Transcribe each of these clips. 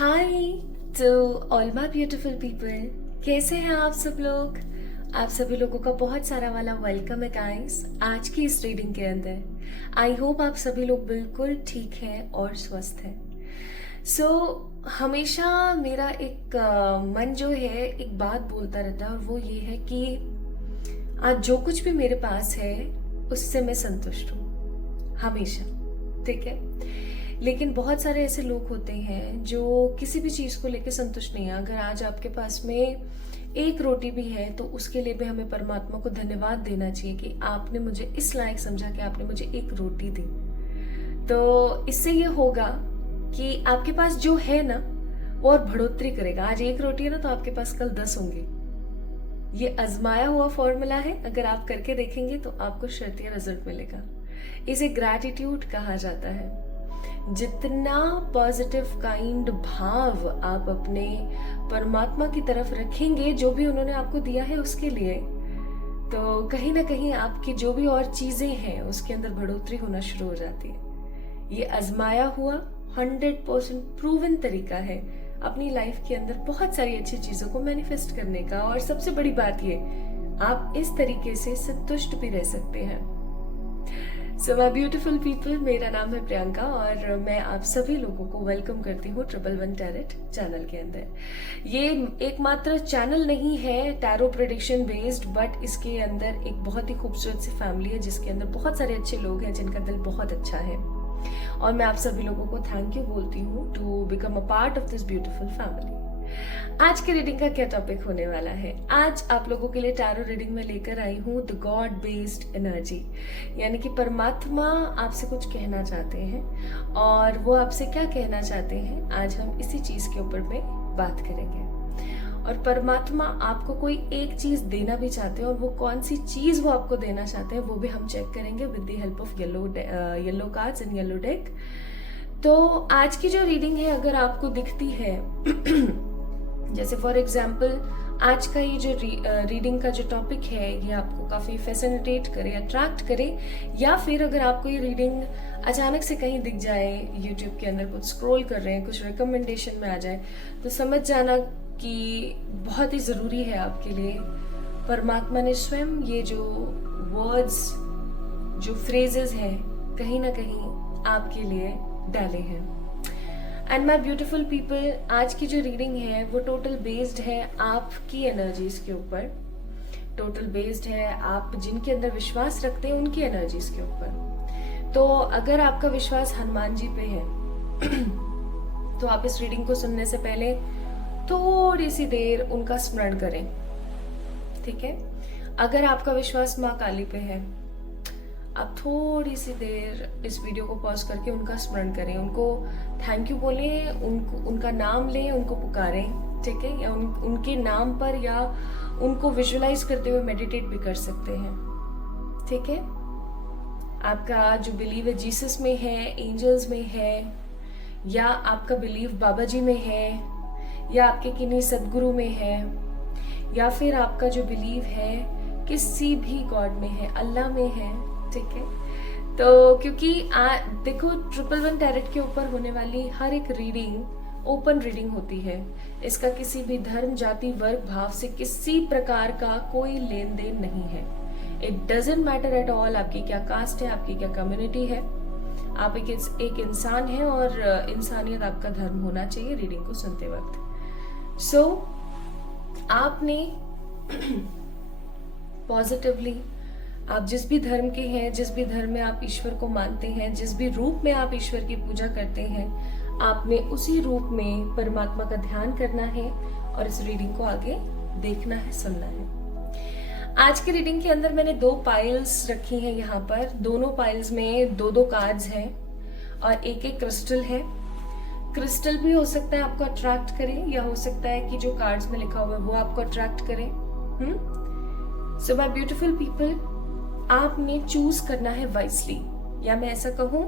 Hi to all my beautiful people. कैसे हैं आप सब लोग? आप सभी लोगों का बहुत सारा वाला वेलकम है गाइस आज की इस रीडिंग के अंदर। आई होप आप सभी लोग बिल्कुल ठीक हैं और स्वस्थ हैं। हमेशा मेरा एक मन जो है एक बात बोलता रहता है और वो ये है कि आज जो कुछ भी मेरे पास है उससे मैं संतुष्ट हूँ हमेशा। ठीक है, लेकिन बहुत सारे ऐसे लोग होते हैं जो किसी भी चीज़ को लेकर संतुष्ट नहीं है। अगर आज आपके पास में एक रोटी भी है तो उसके लिए भी हमें परमात्मा को धन्यवाद देना चाहिए कि आपने मुझे इस लायक समझा कि आपने मुझे एक रोटी दी। तो इससे ये होगा कि आपके पास जो है ना वो और बढ़ोतरी करेगा। आज एक रोटी है ना तो आपके पास कल 10 होंगे। ये आजमाया हुआ फॉर्मूला है, अगर आप करके देखेंगे तो आपको शर्तिया रिजल्ट मिलेगा। इसे ग्रैटिट्यूड कहा जाता है। जितना पॉजिटिव काइंड भाव आप अपने परमात्मा की तरफ रखेंगे जो भी उन्होंने आपको दिया है उसके लिए, तो कहीं ना कहीं आपकी जो भी और चीजें हैं उसके अंदर बढ़ोतरी होना शुरू हो जाती है। ये आजमाया हुआ 100% प्रूवन तरीका है अपनी लाइफ के अंदर बहुत सारी अच्छी चीजों को मैनिफेस्ट करने का। और सबसे बड़ी बात ये, आप इस तरीके से संतुष्ट भी रह सकते हैं। सो माय ब्यूटीफुल पीपल, मेरा नाम है प्रियंका और मैं आप सभी लोगों को वेलकम करती हूँ 111 टैरेट चैनल के अंदर। ये एकमात्र चैनल नहीं है टैरो प्रेडिक्शन बेस्ड, बट इसके अंदर एक बहुत ही खूबसूरत सी फैमिली है जिसके अंदर बहुत सारे अच्छे लोग हैं जिनका दिल बहुत अच्छा है। और मैं आप सभी लोगों को थैंक यू बोलती हूँ to become a part of this beautiful family. आज के रीडिंग का क्या टॉपिक होने वाला है? आज आप लोगों के लिए टैरो रीडिंग में लेकर आई हूँ द गॉड बेस्ड एनर्जी, यानी कि परमात्मा आपसे कुछ कहना चाहते हैं और वो आपसे क्या कहना चाहते हैं आज हम इसी चीज के ऊपर में बात करेंगे। और परमात्मा आपको कोई एक चीज देना भी चाहते हैं और वो कौन सी चीज वो आपको देना चाहते हैं वो भी हम चेक करेंगे with the help of yellow cards and yellow deck. तो आज की जो रीडिंग है अगर आपको दिखती है जैसे फॉर एग्जाम्पल आज का ये जो रीडिंग का जो टॉपिक है ये आपको काफी फैसिनेटेट करे, अट्रैक्ट करे, या फिर अगर आपको ये रीडिंग अचानक से कहीं दिख जाए यूट्यूब के अंदर, कुछ स्क्रॉल कर रहे हैं, कुछ रिकमेंडेशन में आ जाए, तो समझ जाना कि बहुत ही जरूरी है आपके लिए। परमात्मा ने स्वयं ये जो वर्ड्स, जो फ्रेजेस हैं, कहीं ना कहीं आपके लिए डाले हैं। एंड माई ब्यूटिफुल पीपल, आज की जो रीडिंग है वो टोटल बेस्ड है आपकी एनर्जीज के ऊपर, टोटल बेस्ड है आप जिनके अंदर विश्वास रखते हैं उनकी एनर्जीज के ऊपर। तो अगर आपका विश्वास हनुमान जी पे है तो आप इस रीडिंग को सुनने से पहले थोड़ी सी देर उनका स्मरण करें। ठीक है, अगर आपका विश्वास माँ काली पे है, आप थोड़ी सी देर इस वीडियो को पॉज करके उनका स्मरण करें, उनको थैंक यू बोलें, उनका नाम लें, उनको पुकारें। ठीक है, या उनके नाम पर या उनको विजुअलाइज करते हुए मेडिटेट भी कर सकते हैं। ठीक है, आपका जो बिलीव है जीसस में है, एंजल्स में है, या आपका बिलीव बाबा जी में है, या आपके किन्हीं सदगुरु में है, या फिर आपका जो बिलीव है किसी भी गॉड में है, अल्लाह में है। ठीक है, तो क्योंकि देखो 111 टैरेट के ऊपर होने वाली हर एक रीडिंग ओपन रीडिंग होती है। इसका किसी भी धर्म, जाति, वर्ग, भाव से किसी प्रकार का कोई लेन देन नहीं है। It doesn't matter at all आपकी क्या कास्ट है, आपकी क्या कम्युनिटी है, आप एक इंसान है और इंसानियत आपका धर्म होना चाहिए रीडिंग को सुनते वक्त। सो आपने पॉजिटिवली, आप जिस भी धर्म के हैं, जिस भी धर्म में आप ईश्वर को मानते हैं, जिस भी रूप में आप ईश्वर की पूजा करते हैं, आपने उसी रूप में परमात्मा का ध्यान करना है और इस रीडिंग को आगे देखना है, सुनना है। आज की रीडिंग के अंदर मैंने 2 पाइल्स रखी हैं यहाँ पर। दोनों पाइल्स में 2-2 कार्ड्स हैं और एक क्रिस्टल है। क्रिस्टल भी हो सकता है आपको अट्रैक्ट करे, या हो सकता है कि जो कार्ड्स में लिखा हुआ है वो आपको अट्रैक्ट करे। सो माय ब्यूटीफुल पीपल, आपने चूज करना है वाइसली, या मैं ऐसा कहूं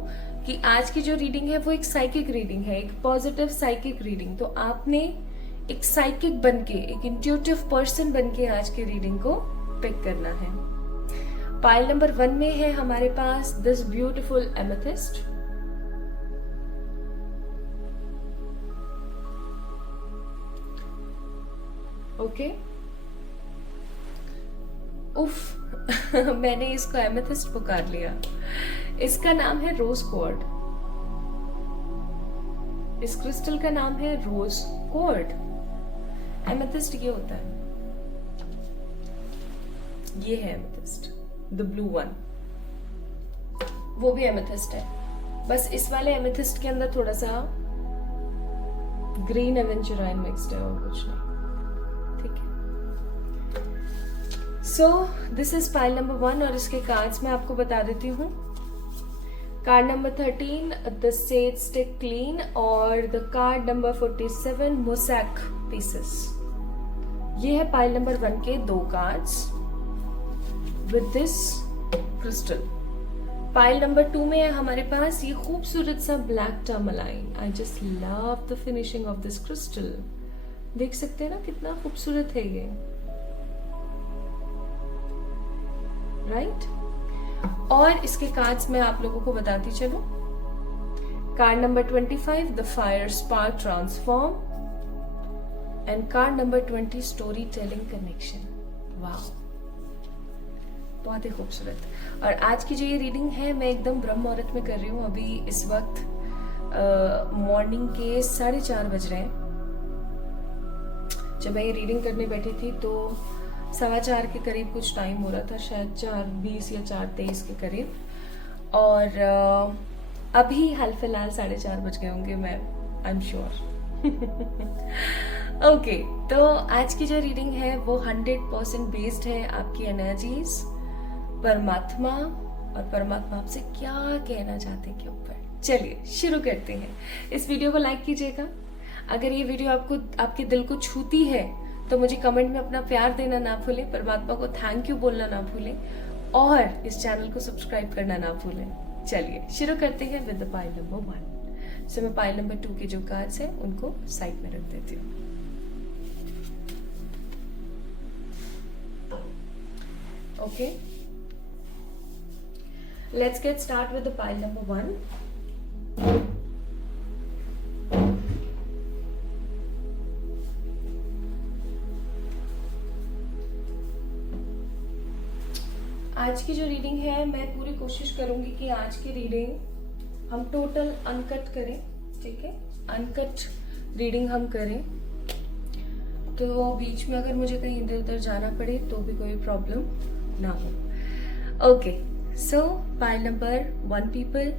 कि आज की जो रीडिंग है वो एक साइकिक रीडिंग है, एक पॉजिटिव साइकिक रीडिंग। तो आपने एक साइकिक बनके, एक इंट्यूटिव पर्सन बनके आज की रीडिंग को पिक करना है। पाइल नंबर 1 में है हमारे पास दिस ब्यूटिफुल एमेथिस्ट। ओके उफ मैंने इसको एमेथिस्ट पुकार लिया। इसका नाम है रोज क्वार्ट। इस क्रिस्टल का नाम है रोज क्वार्ट। एमेथिस्ट ये होता है, ये है एमेथिस्ट, द ब्लू वन। वो भी एमेथिस्ट है, बस इस वाले एमेथिस्ट के अंदर थोड़ा सा ग्रीन एवेंचुराइन मिक्स्ड है और कुछ नहीं। ठीक है, so this is pile number 1 और इसके कार्ड्स मैं आपको बता देती हूँ। Card number 13 the sage stick clean और the card number 47 mosaic pieces. ये है पाइल नंबर 1 के 2 cards with this crystal. Pile number 2 में है हमारे पास ये खूबसूरत सा black tourmaline. I just love the finishing of this crystal. देख सकते हैं ना कितना खूबसूरत है ये, राइट? और इसके कार्ड्स मैं आप लोगों को बताती चलूं। Card number 25 the fire spark transform and card number 20 story telling connection. वाह, बहुत ही खूबसूरत। और आज की जो ये रीडिंग है मैं एकदम ब्रह्म मुहूर्त में कर रही हूँ। अभी इस वक्त मॉर्निंग के 4:30 बज रहे हैं। जब मैं ये रीडिंग करने बैठी थी तो 4:15 के करीब कुछ टाइम हो रहा था, शायद 4:20 या 4:23 के करीब। और अभी हाल फिलहाल 4:30 बज गए होंगे, मैं आई एम श्योर। ओके, तो आज की जो रीडिंग है वो 100% बेस्ड है आपकी एनर्जीज, परमात्मा और परमात्मा आपसे क्या कहना चाहते हैं के ऊपर। चलिए शुरू करते हैं। इस वीडियो को लाइक कीजिएगा। अगर ये वीडियो आपके दिल को छूती है तो मुझे कमेंट में अपना प्यार देना ना भूलें, परमात्मा को थैंक यू बोलना ना भूलें और इस चैनल को सब्सक्राइब करना ना भूलें। चलिए शुरू करते हैं विद द पाइल नंबर 1। सो मैं पाइल नंबर 2 के जो कार्ड्स हैं उनको साइड में रख देती हूँ। Okay, let's get start with the pile number 1। आज की जो रीडिंग है मैं पूरी कोशिश करूंगी कि आज की रीडिंग हम टोटल अनकट करें। ठीक है, अनकट रीडिंग हम करें, तो बीच में अगर मुझे कहीं इधर उधर जाना पड़े तो भी कोई प्रॉब्लम ना हो। ओके, सो पाइल नंबर 1 पीपल,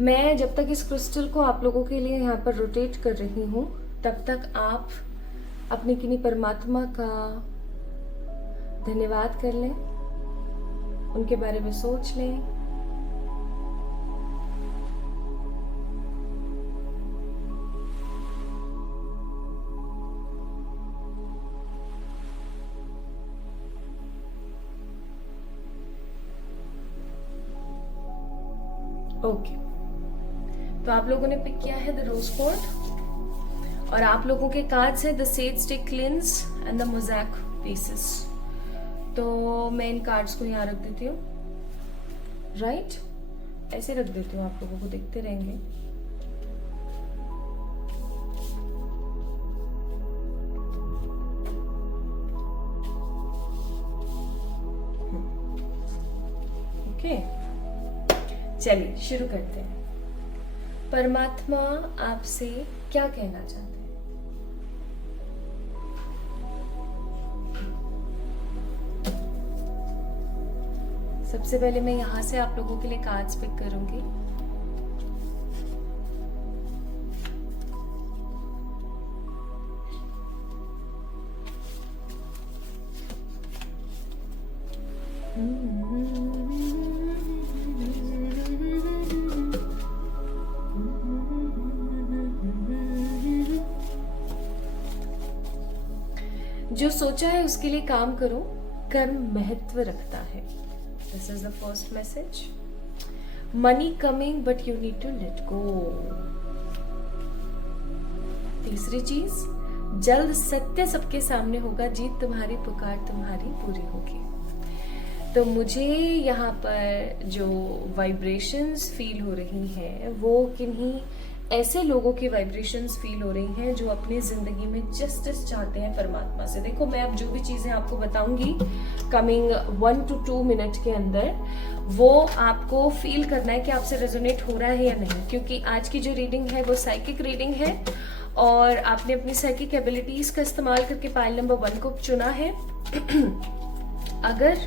मैं जब तक इस क्रिस्टल को आप लोगों के लिए यहाँ पर रोटेट कर रही हूँ तब तक आप अपने किन्हीं परमात्मा का धन्यवाद कर लें, उनके बारे में सोच लें। ओके, तो आप लोगों ने पिक किया है द रोज क्वार्ट और आप लोगों के कार्ड्स है the sage stick cleanse and the mosaic pieces. तो मैं इन कार्ड्स को यहाँ रख देती हूँ, राइट? ऐसे रख देती हूँ, आप लोगों को दिखते रहेंगे। ओके, चलिए शुरू करते हैं। परमात्मा आपसे क्या कहना चाहते हैं? सबसे पहले मैं यहां से आप लोगों के लिए कार्ड्स पिक करूंगी। जो सोचा है उसके लिए काम करो, कर्म महत्व रखता है। This is the first message. Money coming, but you need to let go. तीसरी चीज, जल्द सत्य सबके सामने होगा, जीत तुम्हारी, पुकार तुम्हारी पूरी होगी। तो मुझे यहाँ पर जो वाइब्रेशंस फील हो रही हैं वो किन्हीं ऐसे लोगों की वाइब्रेशंस फील हो रही हैं जो अपनी जिंदगी में जस्टिस चाहते हैं परमात्मा से। देखो, मैं अब जो भी चीजें आपको बताऊंगी कमिंग 1 to 2 मिनट के अंदर, वो आपको फील करना है कि आपसे रेजोनेट हो रहा है या नहीं, क्योंकि आज की जो रीडिंग है वो साइकिक रीडिंग है और आपने अपनी साइकिक एबिलिटीज का इस्तेमाल करके पाइल नंबर 1 को चुना है। अगर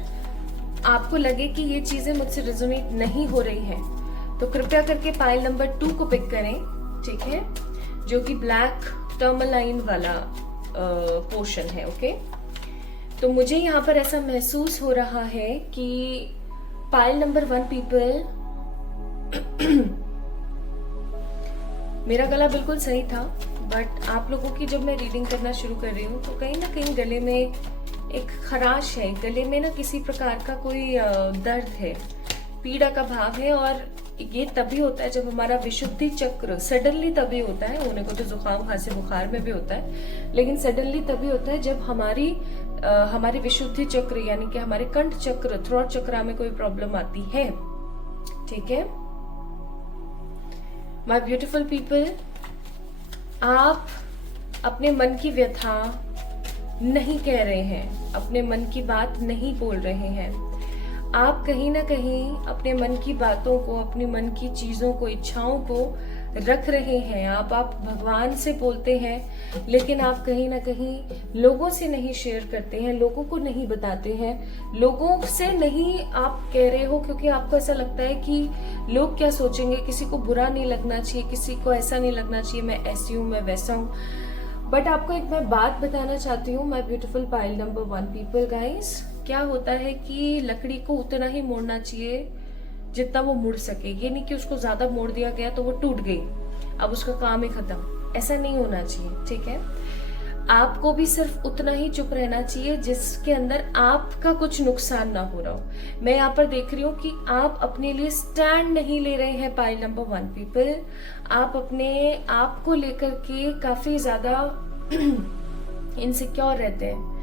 आपको लगे कि ये चीजें मुझसे रेजोनेट नहीं हो रही हैं, तो कृपया करके पाइल नंबर 2 को पिक करें, ठीक है, जो कि ब्लैक टर्मलाइन वाला पोर्शन है। ओके, तो मुझे यहाँ पर ऐसा महसूस हो रहा है कि पाइल नंबर 1 पीपल, मेरा गला बिल्कुल सही था, बट आप लोगों की जब मैं रीडिंग करना शुरू कर रही हूँ तो कहीं ना कहीं गले में एक खराश है, गले में ना किसी प्रकार का कोई दर्द है, पीड़ा का भाव है। और ये तभी होता है जब हमारा विशुद्धि चक्र, सडनली तभी होता है, होने को तो जुकाम खांसी बुखार में भी होता है, लेकिन सडनली तभी होता है जब हमारी विशुद्धि चक्र यानी कि हमारे कंठ चक्र, थ्रोट चक्र में कोई प्रॉब्लम आती है। ठीक है माय ब्यूटीफुल पीपल, आप अपने मन की व्यथा नहीं कह रहे हैं, अपने मन की बात नहीं बोल रहे हैं, आप कहीं ना कहीं अपने मन की बातों को, अपने मन की चीजों को, इच्छाओं को रख रहे हैं। आप भगवान से बोलते हैं, लेकिन आप कहीं ना कहीं लोगों से नहीं शेयर करते हैं, लोगों को नहीं बताते हैं, लोगों से नहीं आप कह रहे हो, क्योंकि आपको ऐसा लगता है कि लोग क्या सोचेंगे, किसी को बुरा नहीं लगना चाहिए, किसी को ऐसा नहीं लगना चाहिए मैं ऐसी हूं, मैं वैसा हूं। बट आपको एक मैं बात बताना चाहती हूँ my beautiful pile number 1 people guys, क्या होता है कि लकड़ी को उतना ही मोड़ना चाहिए जितना वो मुड़ सके। ये नहीं कि उसको ज्यादा मोड़ दिया गया तो वो टूट गई, अब उसका काम ही खत्म, ऐसा नहीं होना चाहिए। ठीक है, आपको भी सिर्फ उतना ही चुप रहना चाहिए जिसके अंदर आपका कुछ नुकसान ना हो रहा हो। मैं यहाँ पर देख रही हूँ कि आप अपने लिए स्टैंड नहीं ले रहे हैं पाइल नंबर 1 पीपल, आप अपने आप को लेकर के काफी ज्यादा इनसिक्योर रहते हैं।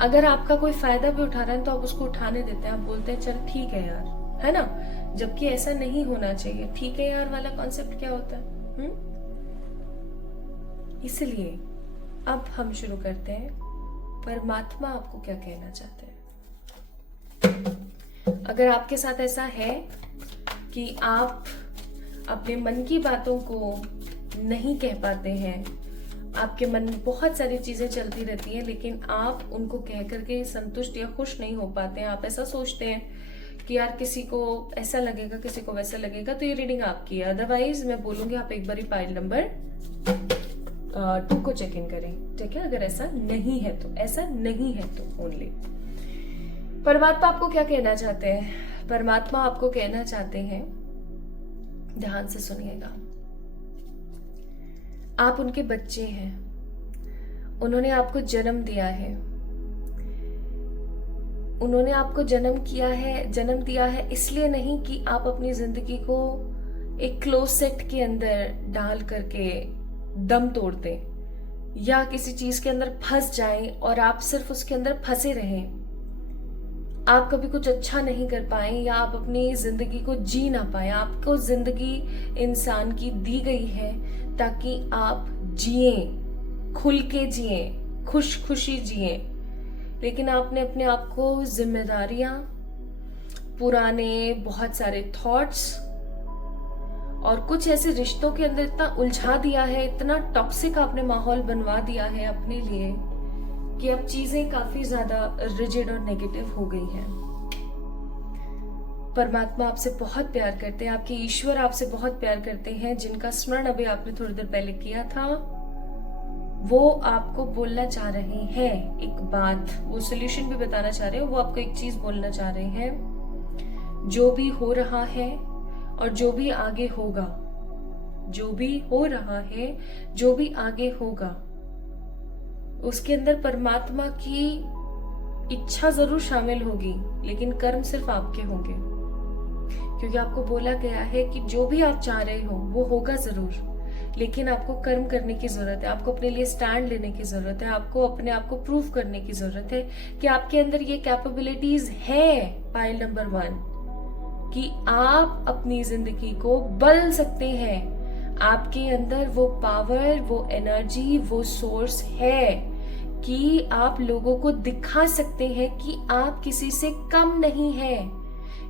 अगर आपका कोई फायदा भी उठा रहा है तो आप उसको उठाने देते हैं, आप बोलते हैं चल ठीक है यार, है ना, जबकि ऐसा नहीं होना चाहिए। ठीक है यार वाला कॉन्सेप्ट क्या होता है? इसलिए अब हम शुरू करते हैं, परमात्मा आपको क्या कहना चाहते हैं। अगर आपके साथ ऐसा है कि आप अपने मन की बातों को नहीं कह पाते हैं, आपके मन में बहुत सारी चीजें चलती रहती हैं, लेकिन आप उनको कह करके संतुष्ट या खुश नहीं हो पाते हैं, आप ऐसा सोचते हैं कि यार किसी को ऐसा लगेगा, किसी को वैसा लगेगा, तो ये रीडिंग आपकी है। अदरवाइज मैं बोलूंगी आप एक बार पाइल नंबर 2 को चेक इन करें। ठीक है, अगर ऐसा नहीं है तो, ऐसा नहीं है तो ओनली। परमात्मा आपको क्या कहना चाहते हैं? परमात्मा आपको कहना चाहते हैं, ध्यान से सुनिएगा, आप उनके बच्चे हैं, उन्होंने आपको जन्म दिया है, उन्होंने आपको जन्म दिया है इसलिए नहीं कि आप अपनी जिंदगी को एक क्लोज सेट के अंदर डाल करके दम तोड़ दें या किसी चीज के अंदर फंस जाएं और आप सिर्फ उसके अंदर फंसे रहें, आप कभी कुछ अच्छा नहीं कर पाए या आप अपनी जिंदगी को जी ना पाए। आपको जिंदगी इंसान की दी गई है ताकि आप जिए, खुल के जिए, खुशी जिए, लेकिन आपने अपने आप को जिम्मेदारियां, पुराने बहुत सारे थॉट्स और कुछ ऐसे रिश्तों के अंदर इतना उलझा दिया है, इतना टॉक्सिक आपने माहौल बनवा दिया है अपने लिए कि अब चीजें काफी ज्यादा रिजिड और नेगेटिव हो गई हैं। परमात्मा आपसे बहुत प्यार करते हैं, आपके ईश्वर आपसे बहुत प्यार करते हैं, जिनका स्मरण अभी आपने थोड़ी देर पहले किया था, वो आपको बोलना चाह रहे हैं एक बात, वो सोल्यूशन भी बताना चाह रहे हैं, वो आपको एक चीज बोलना चाह रहे हैं। जो भी हो रहा है और जो भी आगे होगा, जो भी हो रहा है, जो भी आगे होगा, उसके अंदर परमात्मा की इच्छा जरूर शामिल होगी, लेकिन कर्म सिर्फ आपके होंगे, क्योंकि आपको बोला गया है कि जो भी आप चाह रहे हो वो होगा जरूर, लेकिन आपको कर्म करने की जरूरत है, आपको अपने लिए स्टैंड लेने की जरूरत है, आपको अपने आप को प्रूव करने की जरूरत है कि आपके अंदर ये कैपेबिलिटीज है पाइल नंबर 1, कि आप अपनी जिंदगी को बदल सकते हैं, आपके अंदर वो पावर, वो एनर्जी, वो सोर्स है कि आप लोगों को दिखा सकते हैं कि आप किसी से कम नहीं हैं।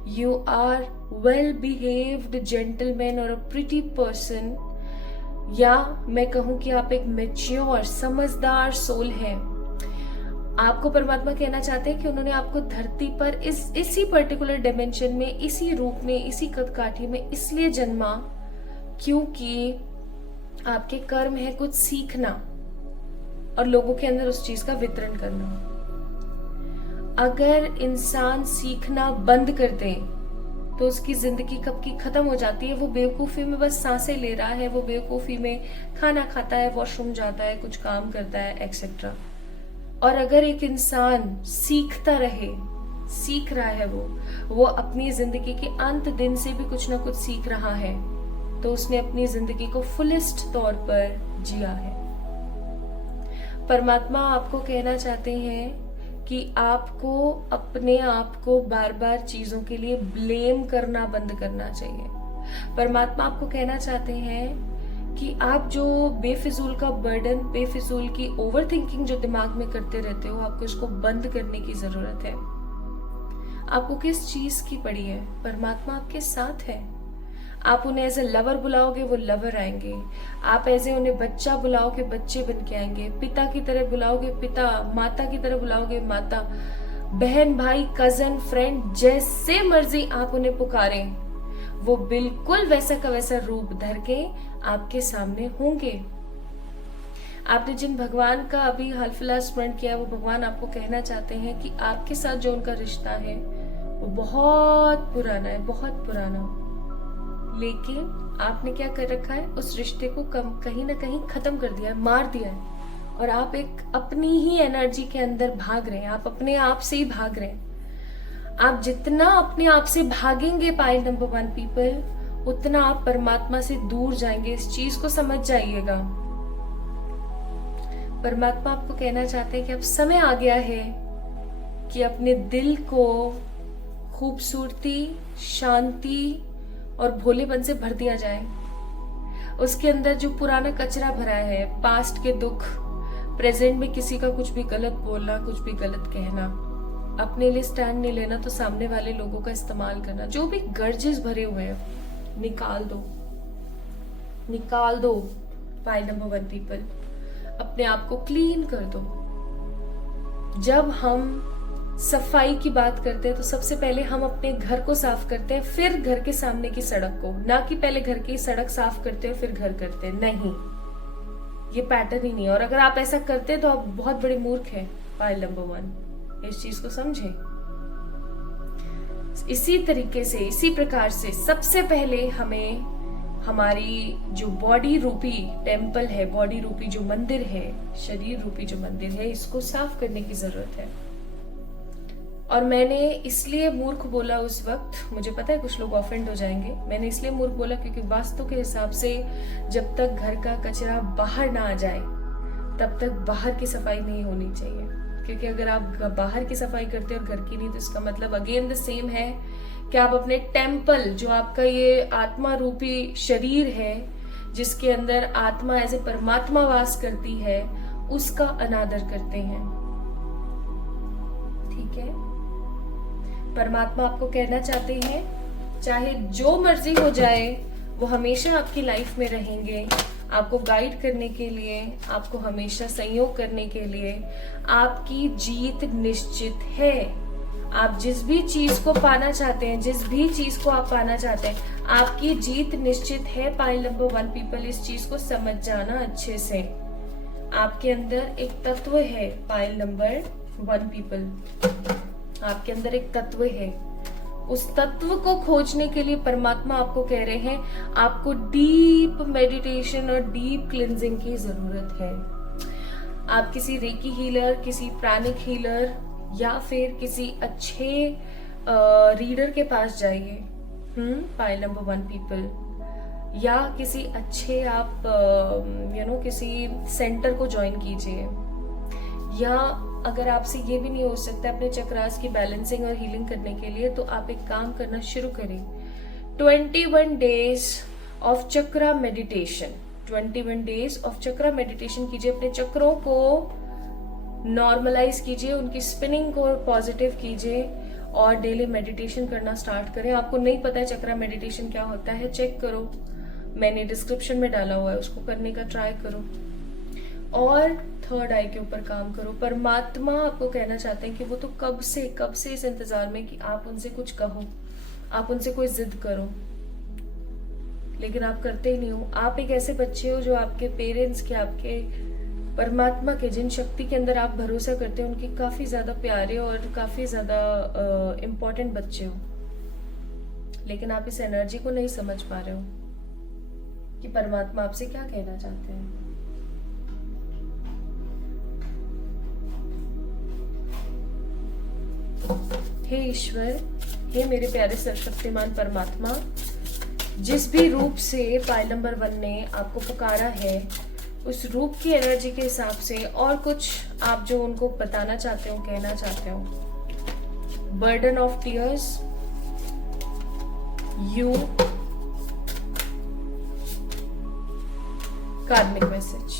You are well behaved gentleman और अ प्रिटी पर्सन, या मैं कहूं कि आप एक मैच्योर समझदार सोल हैं। आपको परमात्मा कहना चाहते हैं कि उन्होंने आपको धरती पर इसी पर्टिकुलर डायमेंशन में, इसी रूप में, इसी कदकाठी में इसलिए जन्मा क्योंकि आपके कर्म है कुछ सीखना और लोगों के अंदर उस चीज का वितरण करना। अगर इंसान सीखना बंद कर दे तो उसकी जिंदगी कब की खत्म हो जाती है। वो बेवकूफी में बस सांसें ले रहा है, वो बेवकूफी में खाना खाता है, वॉशरूम जाता है, कुछ काम करता है, एक्सेट्रा। और अगर एक इंसान सीखता रहे, सीख रहा है, वो अपनी जिंदगी के अंत दिन से भी कुछ ना कुछ सीख रहा है, तो उसने अपनी जिंदगी को फुलेस्ट तौर पर जिया है। परमात्मा आपको कहना चाहते हैं कि आपको अपने आप को बार बार चीजों के लिए ब्लेम करना बंद करना चाहिए। परमात्मा आपको कहना चाहते हैं कि आप जो बेफिजूल का बर्डन, बेफिजूल की ओवर थिंकिंग जो दिमाग में करते रहते हो, आपको इसको बंद करने की जरूरत है। आपको किस चीज की पड़ी है? परमात्मा आपके साथ है। आप उन्हें एज ए लवर बुलाओगे, वो लवर आएंगे। आप ऐसे उन्हें बच्चा बुलाओगे, बच्चे बन के आएंगे। पिता की तरह बुलाओगे, पिता। माता की तरह बुलाओगे, माता। बहन, भाई, कजन, फ्रेंड, जैसे मर्जी आप उन्हें पुकारें, वो बिल्कुल वैसा का वैसा रूप धर के आपके सामने होंगे। आपने जिन भगवान का अभी हाल फिलहाल स्मरण किया, वो भगवान आपको कहना चाहते हैं कि आपके साथ जो उनका रिश्ता है वो बहुत पुराना है, बहुत पुराना। लेकिन आपने क्या कर रखा है? उस रिश्ते को कहीं ना कहीं खत्म कर दिया है, मार दिया है। और आप एक अपनी ही एनर्जी के अंदर भाग रहे हैं, आप अपने आप से ही भाग रहे हैं। आप जितना अपने आप से भागेंगे पाइल नंबर 1 पीपल, उतना आप परमात्मा से दूर जाएंगे। इस चीज को समझ जाइएगा। परमात्मा आपको कहना चाहते हैं कि अब समय आ गया है कि अपने दिल को खूबसूरती, शांति और भोलेपन से भर दिया जाए। उसके अंदर जो पुराना कचरा भरा है, पास्ट के दुख, प्रेजेंट में किसी का कुछ भी गलत बोलना, कुछ भी गलत कहना, अपने लिए स्टैंड नहीं लेना तो सामने वाले लोगों का इस्तेमाल करना, जो भी गर्जेस भरे हुए हैं निकाल दो, निकाल दो। पाइल नंबर 1 पीपल, अपने आप को क्लीन कर दो। जब हम सफाई की बात करते हैं तो सबसे पहले हम अपने घर को साफ करते हैं, फिर घर के सामने की सड़क को, ना कि पहले घर की सड़क साफ करते हैं फिर घर करते हैं। नहीं, ये पैटर्न ही नहीं है। और अगर आप ऐसा करते हैं तो आप बहुत बड़े मूर्ख हैं। पाइल नंबर 1, इस चीज को समझें। इसी तरीके से, इसी प्रकार से सबसे पहले हमें हमारी जो बॉडी रूपी टेम्पल है, बॉडी रूपी जो मंदिर है, शरीर रूपी जो मंदिर है, इसको साफ करने की जरूरत है। और मैंने इसलिए मूर्ख बोला उस वक्त, मुझे पता है कुछ लोग ऑफेंड हो जाएंगे, मैंने इसलिए मूर्ख बोला क्योंकि वास्तु के हिसाब से जब तक घर का कचरा बाहर ना आ जाए तब तक बाहर की सफाई नहीं होनी चाहिए। क्योंकि अगर आप बाहर की सफाई करते हैं और घर की नहीं, तो इसका मतलब अगेन द सेम है कि आप अपने टेम्पल, जो आपका ये आत्मा रूपी शरीर है, जिसके अंदर आत्मा एज ए परमात्मा वास करती है, उसका अनादर करते हैं। ठीक है, परमात्मा आपको कहना चाहते हैं चाहे जो मर्जी हो जाए, वो हमेशा आपकी लाइफ में रहेंगे, आपको गाइड करने के लिए, आपको हमेशा सहयोग करने के लिए। आपकी जीत निश्चित है। आप जिस भी चीज को पाना चाहते हैं, जिस भी चीज को आप पाना चाहते हैं, आपकी जीत निश्चित है। पाइल नंबर 1 पीपल, इस चीज को समझ जाना अच्छे से। आपके अंदर एक तत्व है। पाइल नंबर 1 पीपल, आपके अंदर एक तत्व है। उस तत्व को खोजने के लिए परमात्मा आपको कह रहे हैं, आपको डीप मेडिटेशन और डीप क्लिंजिंग की जरूरत है। आप किसी रेकी हीलर, किसी प्राणिक हीलर या फिर किसी अच्छे रीडर के पास जाइए। पाइल नंबर 1 पीपल, या किसी अच्छे आप किसी सेंटर को ज्वाइन कीजिए। या अगर आपसे ये भी नहीं हो सकता अपने चक्रास की बैलेंसिंग और हीलिंग करने के लिए, तो आप एक काम करना शुरू करें। 21 days of chakra meditation. 21 days of chakra meditation कीजिए, अपने चक्रों को नॉर्मलाइज कीजिए, उनकी स्पिनिंग को पॉजिटिव कीजिए और डेली मेडिटेशन करना स्टार्ट करें। आपको नहीं पता है चक्रा मेडिटेशन क्या होता है, चेक करो, मैंने डिस्क्रिप्शन में डाला हुआ है, उसको करने का ट्राई करो। और थर्ड आई के ऊपर काम करो। परमात्मा आपको कहना चाहते हैं कि वो तो कब से इस इंतजार में कि आप उनसे कुछ कहो, आप उनसे कोई जिद करो, लेकिन आप करते ही नहीं हो। आप एक ऐसे बच्चे हो जो आपके पेरेंट्स के, आपके परमात्मा के, जिन शक्ति के अंदर आप भरोसा करते हो, उनके काफी ज्यादा प्यारे और काफी ज्यादा इम्पोर्टेंट बच्चे हो, लेकिन आप इस एनर्जी को नहीं समझ पा रहे हो कि परमात्मा आपसे क्या कहना चाहते हैं। हे ईश्वर, हे मेरे प्यारे सर्वशक्तिमान परमात्मा, जिस भी रूप से पाइल नंबर 1 ने आपको पुकारा है, उस रूप की एनर्जी के हिसाब से और कुछ आप जो उनको बताना चाहते हो, कहना चाहते हो। बर्डन ऑफ टीयर्स, यू, कार्मिक मैसेज।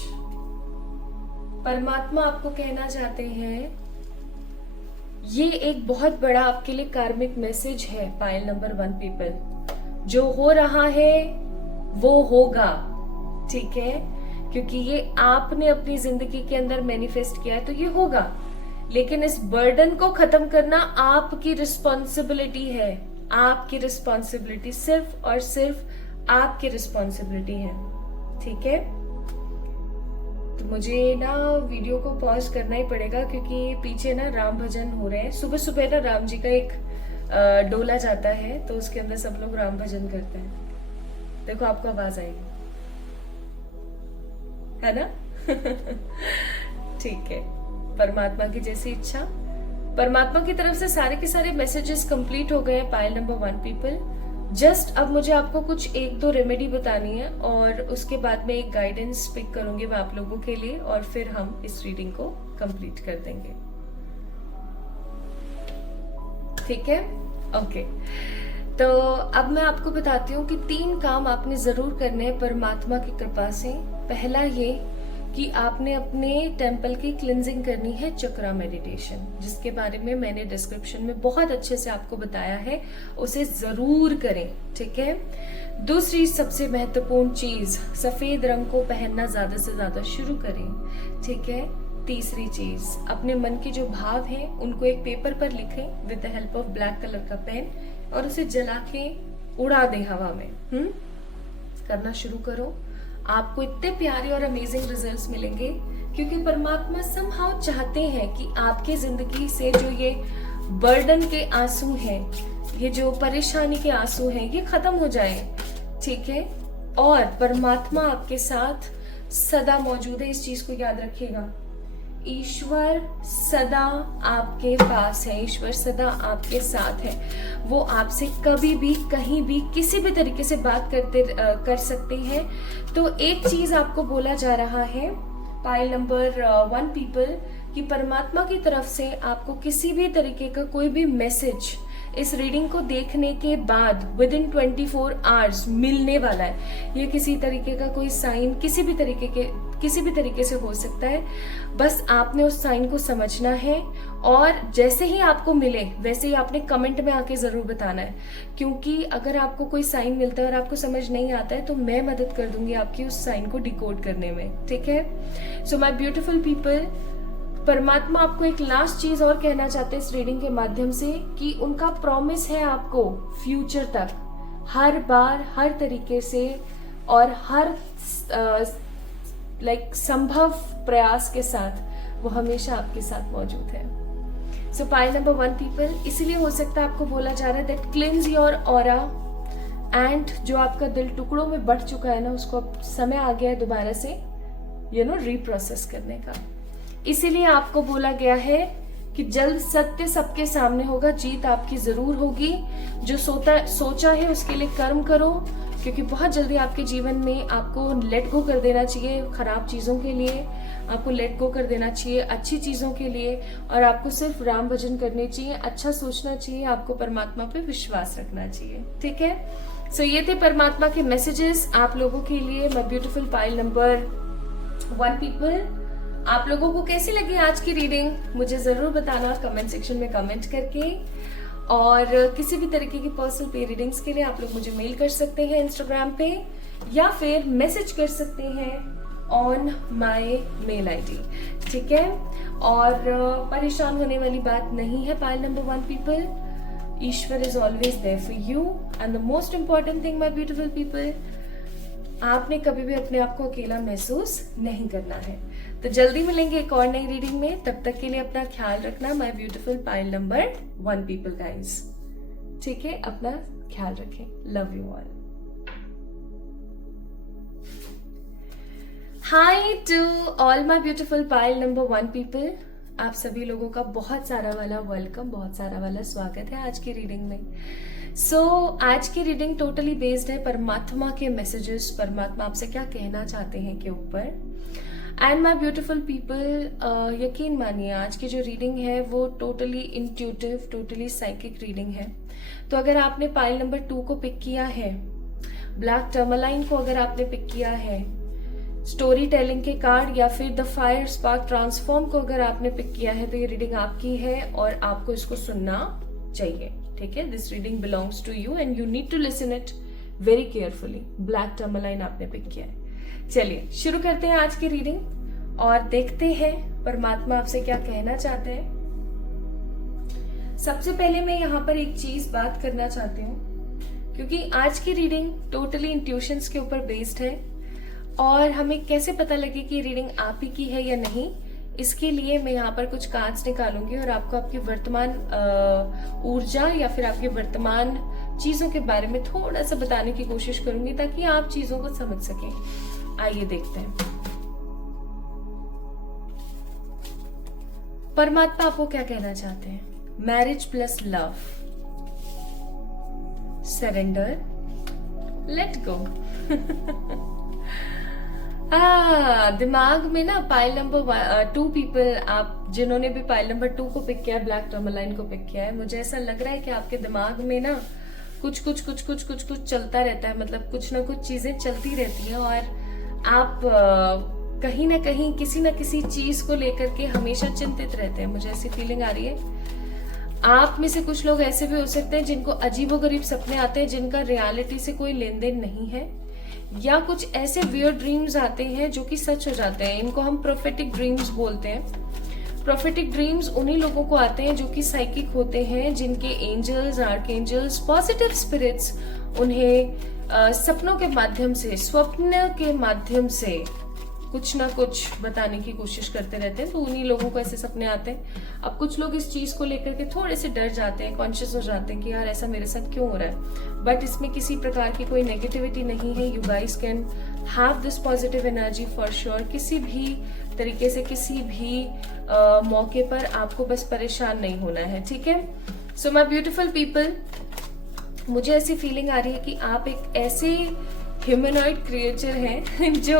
परमात्मा आपको कहना चाहते हैं, ये एक बहुत बड़ा आपके लिए कार्मिक मैसेज है पाइल नंबर 1 पीपल। जो हो रहा है वो होगा, ठीक है, क्योंकि ये आपने अपनी जिंदगी के अंदर मैनिफेस्ट किया है तो ये होगा। लेकिन इस बर्डन को खत्म करना आपकी रिस्पॉन्सिबिलिटी है, आपकी रिस्पॉन्सिबिलिटी, सिर्फ और सिर्फ आपकी रिस्पॉन्सिबिलिटी है, ठीक है। तो मुझे ना वीडियो को पॉज करना ही पड़ेगा क्योंकि pीछे ना राम भजन हो रहे हैं। सुबह सुबह ना राम जी का एक डोला जाता है तो उसके अंदर सब लोग राम भजन करते हैं। देखो आपको आवाज आएगी, है ना? ठीक है, परमात्मा की जैसी इच्छा। परमात्मा की तरफ से सारे के सारे मैसेजेस कंप्लीट हो गए पाइल नंबर 1 पीपल। जस्ट अब मुझे आपको कुछ 1-2 रेमेडी बतानी है और उसके बाद में एक गाइडेंस पिक करूंगी मैं आप लोगों के लिए और फिर हम इस रीडिंग को कंप्लीट कर देंगे, ठीक है? ओके, तो अब मैं आपको बताती हूँ कि 3 काम आपने जरूर करने हैं परमात्मा की कृपा से। पहला ये कि आपने अपने टेम्पल की क्लिनजिंग करनी है, चक्रा मेडिटेशन, जिसके बारे में मैंने डिस्क्रिप्शन में बहुत अच्छे से आपको बताया है, उसे जरूर करें, ठीक है। दूसरी सबसे महत्वपूर्ण चीज, सफेद रंग को पहनना ज्यादा से ज्यादा शुरू करें, ठीक है। तीसरी चीज, अपने मन के जो भाव हैं उनको एक पेपर पर लिखें with the help of black colour का पेन और उसे जला के उड़ा दें हवा में। करना शुरू करो, आपको इतने प्यारे और अमेजिंग रिजल्ट्स मिलेंगे क्योंकि परमात्मा समहाउ चाहते हैं कि आपके जिंदगी से जो ये बर्डन के आंसू हैं, ये जो परेशानी के आंसू हैं, ये खत्म हो जाए, ठीक है। और परमात्मा आपके साथ सदा मौजूद है, इस चीज को याद रखिएगा। ईश्वर सदा आपके पास है, ईश्वर सदा आपके साथ है। वो आपसे कभी भी, कहीं भी, किसी भी तरीके से बात कर सकते हैं। तो एक चीज आपको बोला जा रहा है पाइल नंबर 1 पीपल कि परमात्मा की तरफ से आपको किसी भी तरीके का कोई भी मैसेज इस रीडिंग को देखने के बाद विद इन 24 आवर्स मिलने वाला है। ये किसी तरीके का कोई साइन किसी भी तरीके से हो सकता है। बस आपने उस साइन को समझना है और जैसे ही आपको मिले वैसे ही आपने कमेंट में आके जरूर बताना है, क्योंकि अगर आपको कोई साइन मिलता है और आपको समझ नहीं आता है तो मैं मदद कर दूंगी आपकी उस साइन को डिकोड करने में, ठीक है। सो माय ब्यूटीफुल पीपल, परमात्मा आपको एक लास्ट चीज और कहना चाहते हैं इस रीडिंग के माध्यम से कि उनका प्रॉमिस है आपको फ्यूचर तक, हर बार, हर तरीके से और हर संभव प्रयास के साथ वो हमेशा आपके साथ मौजूद है। सो पाइल नंबर 1 पीपल, इसीलिए हो सकता है आपको बोला जा रहा है दैट क्लींस योर ऑरा एंड जो आपका दिल टुकड़ों में बट चुका है ना, उसको अब समय आ गया है दोबारा से रीप्रोसेस करने का। इसीलिए आपको बोला गया है कि जल्द सत्य सबके सामने होगा, जीत आपकी जरूर होगी। जो सोचा है उसके लिए कर्म करो, क्योंकि बहुत जल्दी आपके जीवन में आपको लेट गो कर देना चाहिए खराब चीजों के लिए आपको लेट गो कर देना चाहिए अच्छी चीजों के लिए, और आपको सिर्फ राम भजन करने चाहिए, अच्छा सोचना चाहिए, आपको परमात्मा पे विश्वास रखना चाहिए। ठीक है, सो ये थे परमात्मा के मैसेजेस आप लोगों के लिए। My beautiful pile number 1 people, आप लोगों को कैसी लगी आज की रीडिंग मुझे जरूर बताना कमेंट सेक्शन में कमेंट करके। और किसी भी तरीके की पर्सनल पे रीडिंग्स के लिए आप लोग मुझे मेल कर सकते हैं इंस्टाग्राम पे, या फिर मैसेज कर सकते हैं ऑन माय मेल आईडी। ठीक है, और परेशान होने वाली बात नहीं है पाइल नंबर 1 पीपल। ईश्वर is always there for you, and the most important thing my beautiful people, आपने कभी भी अपने आप को अकेला महसूस नहीं करना है। तो जल्दी मिलेंगे एक और नई रीडिंग में, तब तक के लिए अपना ख्याल रखना my beautiful pile number 1 people guys. ठीक है, अपना ख्याल रखें, love you all. Hi to all my beautiful pile number 1 people, आप सभी लोगों का बहुत सारा वाला वेलकम, बहुत सारा वाला स्वागत है आज की रीडिंग में। आज की रीडिंग टोटली बेस्ड है परमात्मा के मैसेजेस, परमात्मा आपसे क्या कहना चाहते हैं के ऊपर। एंड माय ब्यूटीफुल पीपल, यकीन मानिए आज की जो रीडिंग है वो totally intuitive, totally psychic reading है। तो अगर आपने पाइल नंबर 2 को पिक किया है, ब्लैक टर्मलाइन को अगर आपने पिक किया है, स्टोरी टेलिंग के कार्ड, या फिर द फायर स्पार्क ट्रांसफॉर्म को अगर आपने पिक किया है, तो ये रीडिंग आपकी है और आपको इसको सुनना चाहिए। ठीक है, this reading belongs to you and you need to listen it very carefully. Black tourmaline आपने पिक किया है। चलिए शुरू करते हैं आज की रीडिंग और देखते हैं परमात्मा आपसे क्या कहना चाहते हैं। सबसे पहले मैं यहाँ पर एक चीज बात करना चाहती हूँ, क्योंकि आज की रीडिंग टोटली इंट्यूशंस के ऊपर बेस्ड है, और हमें कैसे पता लगे कि रीडिंग आप ही की है या नहीं, इसके लिए मैं यहाँ पर कुछ कार्ड्स निकालूंगी और आपको आपकी वर्तमान ऊर्जा या फिर आपकी वर्तमान चीजों के बारे में थोड़ा सा बताने की कोशिश करूंगी, ताकि आप चीजों को समझ सकें। आइए देखते हैं परमात्मा आपको क्या कहना चाहते हैं। Marriage plus love, surrender, let go. दिमाग में ना पाइल नंबर 2 पीपल, आप जिन्होंने भी पाइल नंबर 2 को पिक किया है, ब्लैक टर्मलाइन को पिक किया है, मुझे ऐसा लग रहा है कि आपके दिमाग में ना कुछ चलता रहता है, मतलब कुछ ना कुछ चीजें चलती रहती हैं, और आप कहीं ना कहीं किसी ना किसी चीज को लेकर के हमेशा चिंतित रहते हैं। मुझे ऐसी फीलिंग आ रही है। आप में से कुछ लोग ऐसे भी हो सकते हैं जिनको अजीबोगरीब सपने आते हैं, जिनका रियलिटी से कोई लेन देन नहीं है, या कुछ ऐसे वियर्ड ड्रीम्स आते हैं जो कि सच हो जाते हैं। इनको हम प्रोफेटिक ड्रीम्स बोलते हैं। प्रोफेटिक ड्रीम्स उन्हीं लोगों को आते हैं जो कि साइकिक होते हैं, जिनके एंजल्स, आर्कएंजल्स, पॉजिटिव स्पिरिट्स उन्हें सपनों के माध्यम से, स्वप्न के माध्यम से कुछ ना कुछ बताने की कोशिश करते रहते हैं। तो उन्हीं लोगों को ऐसे सपने आते हैं। अब कुछ लोग इस चीज को लेकर के थोड़े से डर जाते हैं, कॉन्शियस हो जाते हैं कि यार ऐसा मेरे साथ क्यों हो रहा है, बट इसमें किसी प्रकार की कोई नेगेटिविटी नहीं है। You guys can have this positive energy for sure. किसी भी तरीके से, किसी भी मौके पर आपको बस परेशान नहीं होना है। ठीक है, सो माय ब्यूटीफुल पीपल, मुझे ऐसी फीलिंग आ रही है कि आप एक ऐसे ह्यूमनॉइड क्रिएचर हैं जो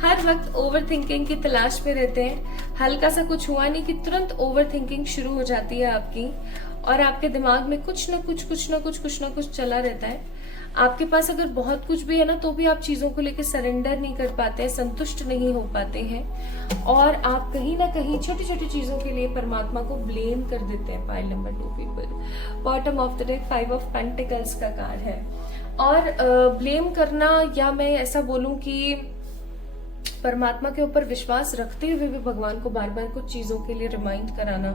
हर वक्त ओवर थिंकिंग की तलाश में रहते हैं। हल्का सा कुछ हुआ नहीं कि तुरंत ओवर थिंकिंग शुरू हो जाती है आपकी, और आपके दिमाग में कुछ ना कुछ चला रहता है। आपके पास अगर बहुत कुछ भी है ना, तो भी आप चीजों को लेकर सरेंडर नहीं कर पाते हैं, संतुष्ट नहीं हो पाते हैं, और आप कहीं ना कहीं छोटी छोटी चीजों के लिए परमात्मा को ब्लेम कर देते हैं। Pile number 2 people, bottom of the deck 5 of pentacles का कार्ड है, और ब्लेम करना, या मैं ऐसा बोलूं कि परमात्मा के ऊपर विश्वास रखते हुए भी भगवान को बार बार कुछ चीजों के लिए रिमाइंड कराना